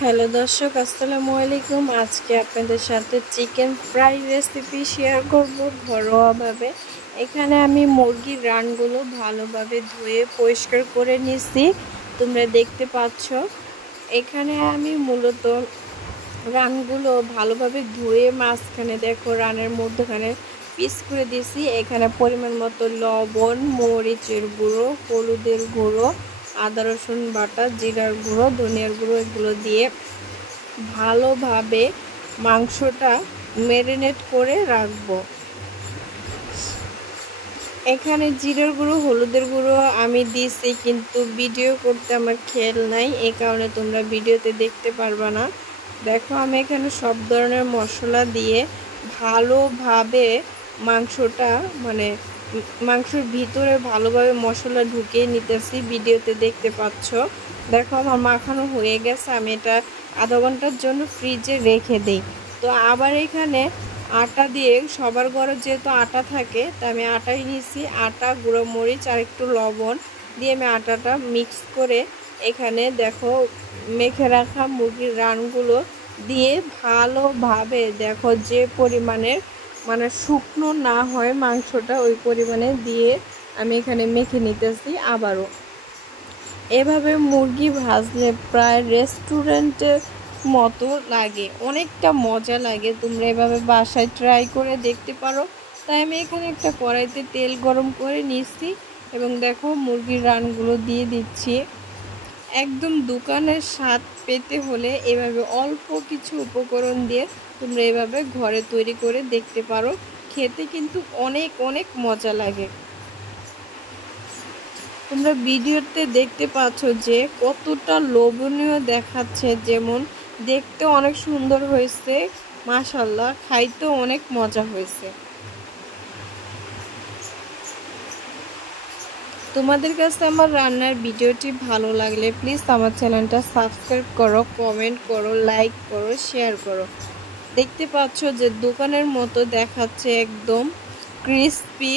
Hello দর্শক, আসসালামু আলাইকুম। আজকে আপনাদের সাথে চিকেন ফ্রাই রেসিপি শেয়ার করব ঘরোয়াভাবে। এখানে আমি মুরগির রানগুলো ভালোভাবে ধুয়ে পরিষ্কার করে নিছি, তোমরা দেখতে পাচ্ছ। এখানে আমি মূলত রানগুলো ভালোভাবে ধুয়ে মাঝখানে দেখো রানের মধ্যখানে পিস করে দিয়েছি। এখানে পরিমাণ মতো লবণ, মরিচের গুঁড়ো, হলুদের গুঁড়ো, আদা রসুন বাটা, জিরার গুঁড়ো, ধনিয়ার গুঁড়ো এগুলো দিয়ে ভালোভাবে মাংসটা ম্যারিনেট করে রাখবো। এখানে জিরার গুঁড়ো, হলুদের গুঁড়ো আমি দিয়েছি, কিন্তু ভিডিও করতে আমার খেয়াল নাই, এই কারণে তোমরা ভিডিওতে দেখতে পারবা না। দেখো আমি এখানে সব ধরনের মশলা দিয়ে ভালোভাবে মাংসটা মাংসের ভিতরে ভালোভাবে মশলা ঢুকিয়ে নিতেছি, ভিডিওতে দেখতে পাচ্ছ। দেখো আমার মাখানো হয়ে গেছে, আমি এটা আধা ঘন্টার জন্য ফ্রিজে রেখে দিই। তো আবার এখানে আটা দিয়ে, সবার ঘরে যেহেতু আটা থাকে তাই আমি আটাই নিয়েছি। আটা, গুঁড়ো মরিচ আর একটু লবণ দিয়ে আমি আটাটা মিক্স করে এখানে দেখো মেখে রাখা মুরগির রানগুলো দিয়ে ভালোভাবে দেখো যে পরিমাণের শুকনো না হয় মাংসটা, ওই পরিমাণে দিয়ে আমি এখানে মেখে নিতেছি। আবারও এভাবে মুরগি ভাজলে প্রায় রেস্টুরেন্টের মতো লাগে, অনেকটা মজা লাগে। তোমরা এভাবে বাসায় ট্রাই করে দেখতে পারো। তাই আমি এখানে একটা কড়াইতে তেল গরম করে নিচ্ছি এবং দেখো মুরগির রানগুলো দিয়ে দিচ্ছি। একদম দোকানের স্বাদ পেতে হলে এভাবে অল্প কিছু উপকরণ দিয়ে তোমরা এভাবে ঘরে তৈরি করে দেখতে পারো, খেতে কিন্তু অনেক অনেক মজা লাগে। তোমরা ভিডিওতে দেখতে পাচ্ছ যে কতটা লোভনীয় দেখাচ্ছে, যেমন দেখতে অনেক সুন্দর হয়েছে, মাশাআল্লাহ খাইতেও অনেক মজা হয়েছে। তোমাদের কাছে আমার রান্নার ভিডিওটি ভালো লাগলে প্লিজ আমার চ্যানেলটা সাবস্ক্রাইব করো, কমেন্ট করো, লাইক করো, শেয়ার করো। দেখতে পাচ্ছ যে দোকানের মতো দেখাচ্ছে, একদম ক্রিস্পি।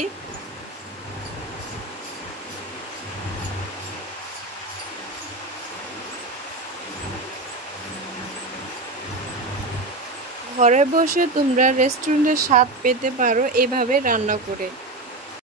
ঘরে বসে তোমরা রেস্টুরেন্টের স্বাদ পেতে পারো এভাবে রান্না করে।